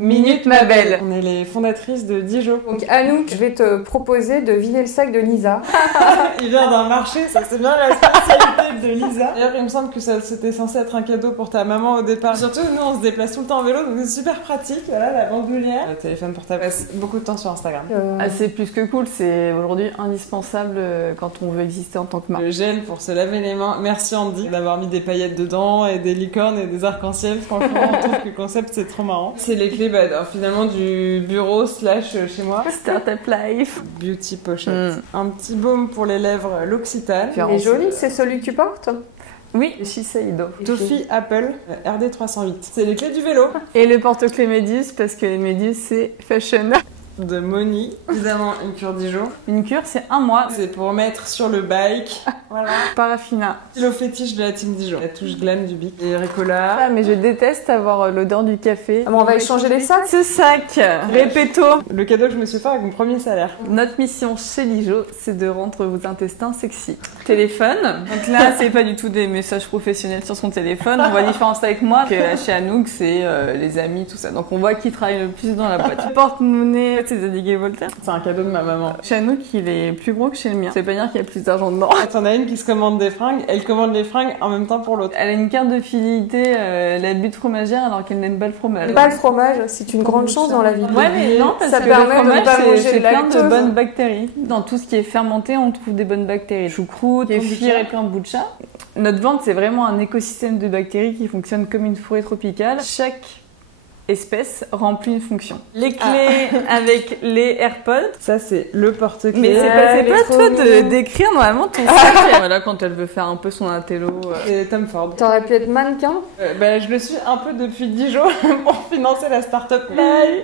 Minute ma belle. On est les fondatrices de Dijon. Donc Anouk, je vais te proposer de vider le sac de Lisa. Il vient d'un marché, ça c'est bien la spécialité de Lisa. D'ailleurs il me semble que c'était censé être un cadeau pour ta maman au départ. Surtout nous on se déplace tout le temps en vélo donc c'est super pratique. Voilà la bandoulière. Le téléphone portable passe beaucoup de temps sur Instagram. C'est plus que cool, c'est aujourd'hui indispensable quand on veut exister en tant que marque. Le gel pour se laver les mains. Merci Andy d'avoir mis des paillettes dedans et des licornes et des arcs-en-ciel. Franchement on trouve que le concept c'est trop marrant. C'est les clés finalement du bureau / chez moi. Startup Life. Beauty pochette. Un petit baume pour les lèvres, l'Occitane. Il est joli, c'est celui que tu portes? Oui, Shiseido. Toffee Apple RD308. C'est les clés du vélo. Et le porte-clés Méduse, parce que les Méduse, c'est fashion. De Moni. Évidemment, une cure Dijon. Une cure, c'est 1 mois. C'est pour mettre sur le bike. Voilà. Paraffina. Stylo fétiche de la team Dijon. La touche glam du Bic. Et Ricola. Ah, mais je déteste avoir l'odeur du café. Ah, bon, on va échanger les sacs. Ce sac, répéto. Le cadeau que je me suis fait avec mon premier salaire. Notre mission chez Lijo, c'est de rendre vos intestins sexy. Téléphone. Donc là, c'est pas du tout des messages professionnels sur son téléphone. On voit la différence avec moi que chez Anouk, c'est les amis, tout ça. Donc on voit qui travaille le plus dans la boîte. Porte-monnaie, c'est Zadig & Voltaire. C'est un cadeau de ma maman. Chez Anouk, il est plus gros que chez le mien. Ça veut pas dire qu'il y a plus d'argent dedans. T'en as une qui se commande des fringues, elle commande les fringues en même temps pour l'autre. Elle a une carte de fidélité, la butte fromagère, alors qu'elle n'aime pas le fromage. Pas le fromage, c'est une grande chance dans la vie. Ouais, mais non, parce ça que permet le fromage, de pas manger c'est de plein de lactose. bonnes bactéries. Dans tout ce qui est fermenté, on trouve des bonnes bactéries. Choucroute, kéfir et kombucha. Notre ventre, c'est vraiment un écosystème de bactéries qui fonctionne comme une forêt tropicale. Chaque espèce remplit une fonction. Les clés avec les AirPods. Ça, c'est le porte-clés. Mais c'est pas toi de décrire normalement ton sac. Voilà, quand elle veut faire un peu son intello. C'est Tom Ford. T'aurais pu être mannequin. Je le suis un peu depuis Dijon pour financer la start-up Life.